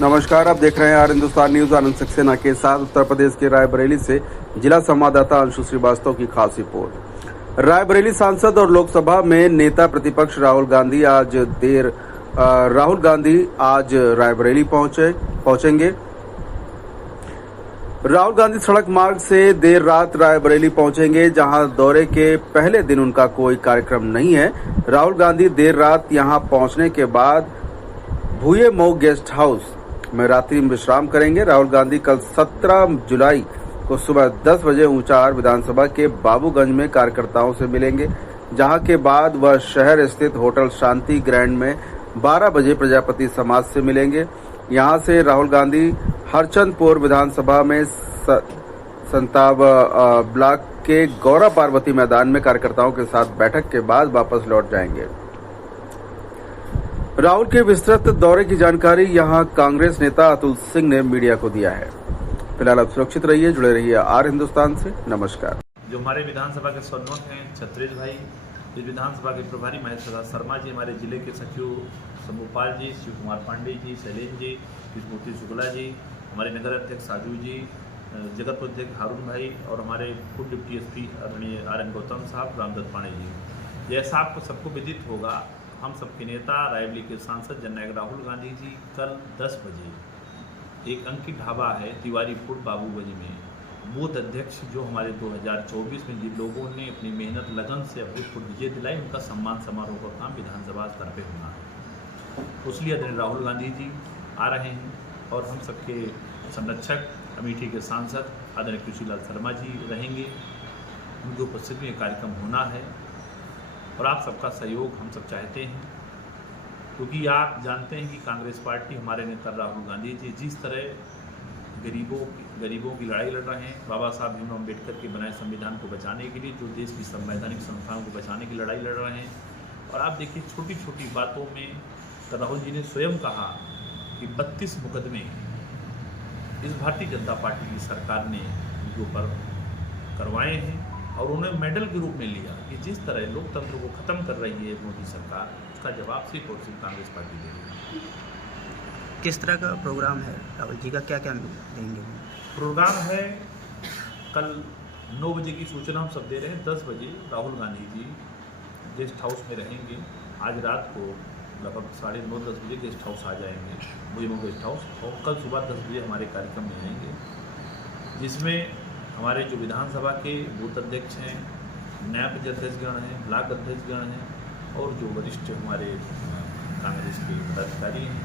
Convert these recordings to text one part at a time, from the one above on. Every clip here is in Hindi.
नमस्कार, आप देख रहे हैं आर हिंदुस्तान न्यूज। आनंद सक्सेना के साथ उत्तर प्रदेश के रायबरेली से जिला संवाददाता अंशु श्रीवास्तव की खास रिपोर्ट। रायबरेली सांसद और लोकसभा में नेता प्रतिपक्ष राहुल गांधी आज रायबरेली पहुंचेंगे। राहुल गांधी सड़क मार्ग से देर रात रायबरेली पहुंचेंगे, जहां दौरे के पहले दिन उनका कोई कार्यक्रम नहीं है। राहुल गांधी देर रात यहां पहुंचने के बाद भूये मऊ गेस्ट हाउस में रात्रि विश्राम करेंगे। राहुल गांधी कल 17 जुलाई को सुबह 10 बजे ऊंचाहार विधानसभा के बाबूगंज में कार्यकर्ताओं से मिलेंगे, जहां के बाद वह शहर स्थित होटल शांति ग्रैंड में 12 बजे प्रजापति समाज से मिलेंगे। यहां से राहुल गांधी हरचंदपुर विधानसभा में संताब ब्लॉक के गौरा पार्वती मैदान में कार्यकर्ताओं के साथ बैठक के बाद वापस लौट जाएंगे। राहुल के विस्तृत दौरे की जानकारी यहां कांग्रेस नेता अतुल सिंह ने मीडिया को दिया है। फिलहाल आप सुरक्षित रहिए, जुड़े रहिए आर हिंदुस्तान से। नमस्कार। जो हमारे विधानसभा के सर्वोच्च हैं छत्रेश भाई, इस विधानसभा के प्रभारी महेश प्रसाद शर्मा जी, हमारे जिले के सचिव शंभुपाल जी, शिव कुमार पांडे जी, शैलेंद्र जी, कृष्णमूर्ति शुक्ला जी, हमारे नगर अध्यक्ष साजू जी, जगत अध्यक्ष हारून भाई और हमारे खुद डिप्टी एसपी आदरणीय RN गौतम साहब, रामदत्त पांडे जी। जैसा आपको सबको विदित होगा, हम सबके नेता रायबरेली के सांसद जननायक राहुल गांधी जी कल 10 बजे एक अंकित ढाबा है तिवारीपुर बाबूगंज में, बूथ अध्यक्ष जो हमारे 2024 में जिन लोगों ने अपनी मेहनत लगन से अभूतपूर्व विजय दिलाई, उनका सम्मान समारोह का काम विधानसभा स्तर पर होना है। उसलिए आदरणीय राहुल गांधी जी आ रहे हैं और हम सबके संरक्षक अमेठी के सांसद आदरणीय कृषिलाल शर्मा जी रहेंगे। उनकी उपस्थिति में कार्यक्रम होना है और आप सबका सहयोग हम सब चाहते हैं, क्योंकि आप जानते हैं कि कांग्रेस पार्टी, हमारे नेता राहुल गांधी जी जिस तरह गरीबों की लड़ाई लड़ रहे हैं, बाबा साहब भीमराव अम्बेडकर के बनाए संविधान को बचाने के लिए, जो देश की संवैधानिक संस्थाओं को बचाने की लड़ाई लड़ रहे हैं। और आप देखिए छोटी छोटी बातों में तो राहुल जी ने स्वयं कहा कि 32 मुकदमे इस भारतीय जनता पार्टी की सरकार ने उनके ऊपर करवाए हैं और उन्हें मेडल के रूप में लिया कि जिस तरह लोकतंत्र को खत्म कर रही है मोदी सरकार, उसका जवाब सिर्फ और सिर्फ कांग्रेस पार्टी दे रही है। किस तरह का प्रोग्राम है राहुल जी का, क्या क्या देंगे? प्रोग्राम है कल 9 बजे की सूचना हम सब दे रहे हैं। 10 बजे राहुल गांधी जी गेस्ट हाउस में रहेंगे। आज रात को लगभग 9:30-10 बजे गेस्ट हाउस आ जाएंगे, भूये मऊ गेस्ट हाउस, और कल सुबह 10 बजे हमारे कार्यक्रम में आएंगे, जिसमें हमारे जो विधानसभा के बूथ अध्यक्ष हैं, नायब अध्यक्षगण हैं, ब्लॉक अध्यक्षगण हैं और जो वरिष्ठ हमारे कांग्रेस के पदाधिकारी हैं,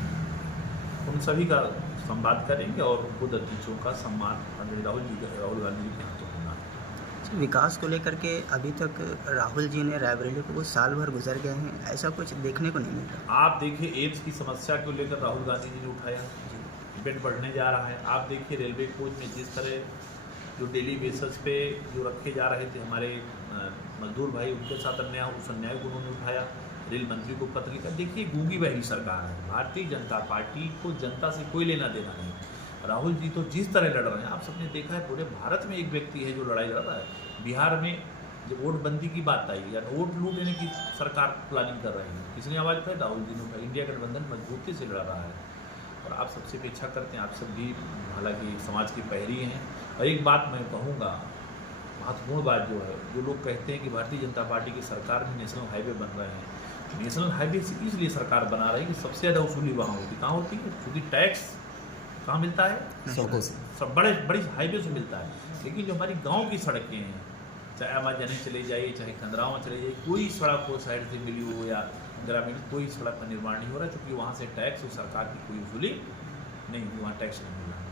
उन सभी का संवाद करेंगे और बूथ अध्यक्षों का सम्मान राहुल गांधी के हाथों होना है। विकास को लेकर के अभी तक राहुल जी ने रायबरेली को साल भर गुजर गए हैं, ऐसा कुछ देखने को नहीं मिलता। आप देखिए एम्स की समस्या को लेकर राहुल गांधी जी ने उठाया, बेड बढ़ने जा रहा है। आप देखिए रेलवे कोच में जिस तरह जो डेली बेसिस पे जो रखे जा रहे थे हमारे मजदूर भाई, उनके साथ अन्याय, उस अन्याय को उन्होंने उठाया। रेल मंत्री को पत्र लिखा। देखिए गूंगी बहरी सरकार है, भारतीय जनता पार्टी को जनता से कोई लेना देना नहीं। राहुल जी तो जिस तरह लड़ रहे हैं, आप सबने देखा है, पूरे भारत में एक व्यक्ति है जो लड़ाई लड़ रहा है। बिहार में जब वोटबंदी की बात आई या वोट लूट लेने की सरकार प्लानिंग कर रही है, किसने आवाज़ उठाई? राहुल जी ने उठाई। इंडिया गठबंधन मजबूती से लड़ रहा है और आप सबसे अपेक्षा करते हैं, आप सब भी हालांकि समाज की पहरी हैं। और एक बात मैं कहूँगा, महत्वपूर्ण बात जो है, जो लोग कहते हैं कि भारतीय जनता पार्टी की सरकार में नेशनल हाईवे बन रहे हैं, नेशनल हाईवे से इसलिए सरकार बना रही है कि सबसे ज़्यादा वसूली वहाँ होती, कहाँ होती है? क्योंकि टैक्स कहाँ मिलता है? सड़कों से, सब बड़ी हाईवे से मिलता है। लेकिन जो हमारी गाँव की सड़कें हैं, चाहे आवाजानी चले जाइए, चाहे खंडराव चले जाइए, कोई सड़क को साइड से मिली हो या ग्रामीण, कोई सड़क का निर्माण नहीं हो रहा, क्योंकि वहाँ से टैक्स और सरकार की कोई वसूली नहीं, वहाँ टैक्स नहीं मिल रहा।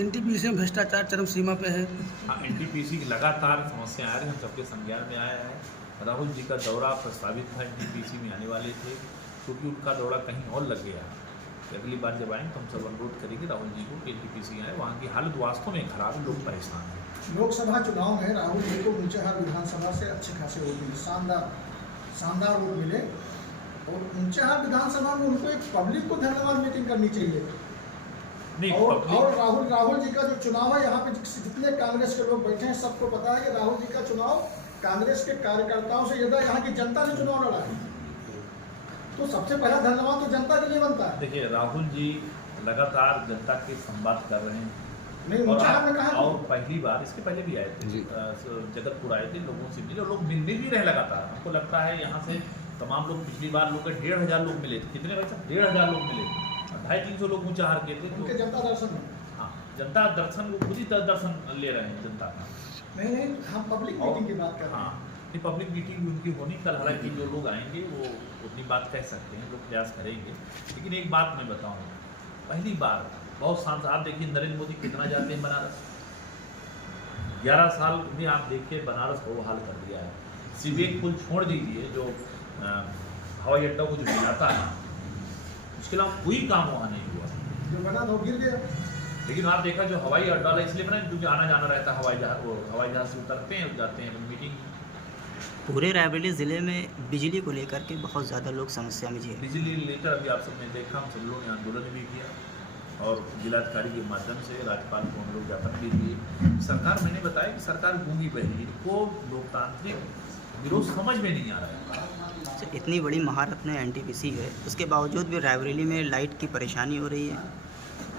NTPC में भ्रष्टाचार चरम सीमा पे है। हाँ, NTPC की लगातार समस्या आ रही है, हम सबके संज्ञान में आया है। राहुल जी का दौरा प्रस्तावित था, NTPC में आने वाले थे, क्योंकि उनका दौरा कहीं और लग गया। अगली बार जब आएंगे तो हम सब अनुरोध करेंगे राहुल जी को कि NTPC आए, वहाँ की हालत वास्तव में खराब है, लोग परेशान हैं। लोकसभा चुनाव में राहुल जी को ऊंचाहार विधानसभा से अच्छे खासे वोट मिले, शानदार वोट मिले, और ऊंचाहार विधानसभा में उनको एक पब्लिक को धन्यवाद मीटिंग करनी चाहिए। और राहुल जी का जो चुनाव है, यहाँ पे जितने कांग्रेस के लोग बैठे हैं सबको पता है कि राहुल जी का चुनाव कांग्रेस के कार्यकर्ताओं से ज्यादा यहाँ की जनता ने चुनाव लड़ा है। तो सबसे पहला धन्यवाद तो जनता के लिए बनता है। देखिए राहुल जी लगातार जनता के संवाद कर रहे हैं। नहीं, ऊंचाहार में कहा और पहली बार, इसके पहले भी आए थे, जगतपुर आए थे, लोगों से मिले, लोग मिलने भी रहे लगातार। हमको लगता है यहाँ से तमाम लोग, पिछली बार लोग 1500 लोग मिले थे। कितने भाई साहब? 1500 लोग मिले थे। 250-300 लोग ऊंचाहार के थे। उनके जनता दर्शन में। हाँ, जनता दर्शन, वो खुद ही दर्शन ले रहे हैं जनता का। नहीं, हम पब्लिक मीटिंग की बात कर रहे हैं। हाँ, ये पब्लिक मीटिंग भी उनकी होनी कल। हालांकि जो लोग आएंगे वो उतनी बात कह सकते हैं, लोग प्रयास करेंगे। लेकिन एक बात मैं बताऊँ, पहली बार बहुत सांसद, आप देखिए नरेंद्र मोदी कितना जाते हैं बनारस। 11 साल में आप देखिए बनारस को हाल कर दिया है। सिविक पुल छोड़ दीजिए, जो हवाई अड्डा को जो मिलाता है, उसके अलावा कोई काम वहाँ नहीं हुआ। जो बना तो गिर गया। लेकिन आप देखा जो हवाई अड्डा इसलिए बना क्योंकि आना जाना रहता है हवाई जहाज, वो हवाई जहाज से उतरते हैं, जाते हैं मीटिंग। पूरे रायबरेली ज़िले में बिजली को लेकर के बहुत ज़्यादा लोग समस्या में जी है। बिजली लेकर अभी आप सबने देखा, हम सब लोगों ने आंदोलन भी किया और जिलाधिकारी के माध्यम से राज्यपाल को हम लोग ज्ञापन भी दिए। सरकार, मैंने बताया कि सरकार गूंगी बहरी, इनको लोकतांत्रिक विरोध समझ में नहीं आ रहा है। अच्छा, इतनी बड़ी महारत्न एनटीपीसी है, उसके बावजूद भी रायबरेली में लाइट की परेशानी हो रही है।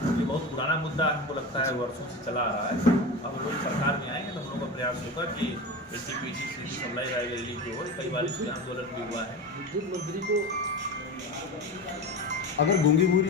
ये बहुत पुराना मुद्दा हमको लगता है वर्षों से चला आ रहा है। अब हम लोग सरकार में आएंगे तो हम लोग का प्रयास होगा कि एनटीपीसी सिटी सप्लाई रायबरेली की हो। कई बार इसमें आंदोलन भी हुआ है। विद्युत मंत्री को अगर गूंगी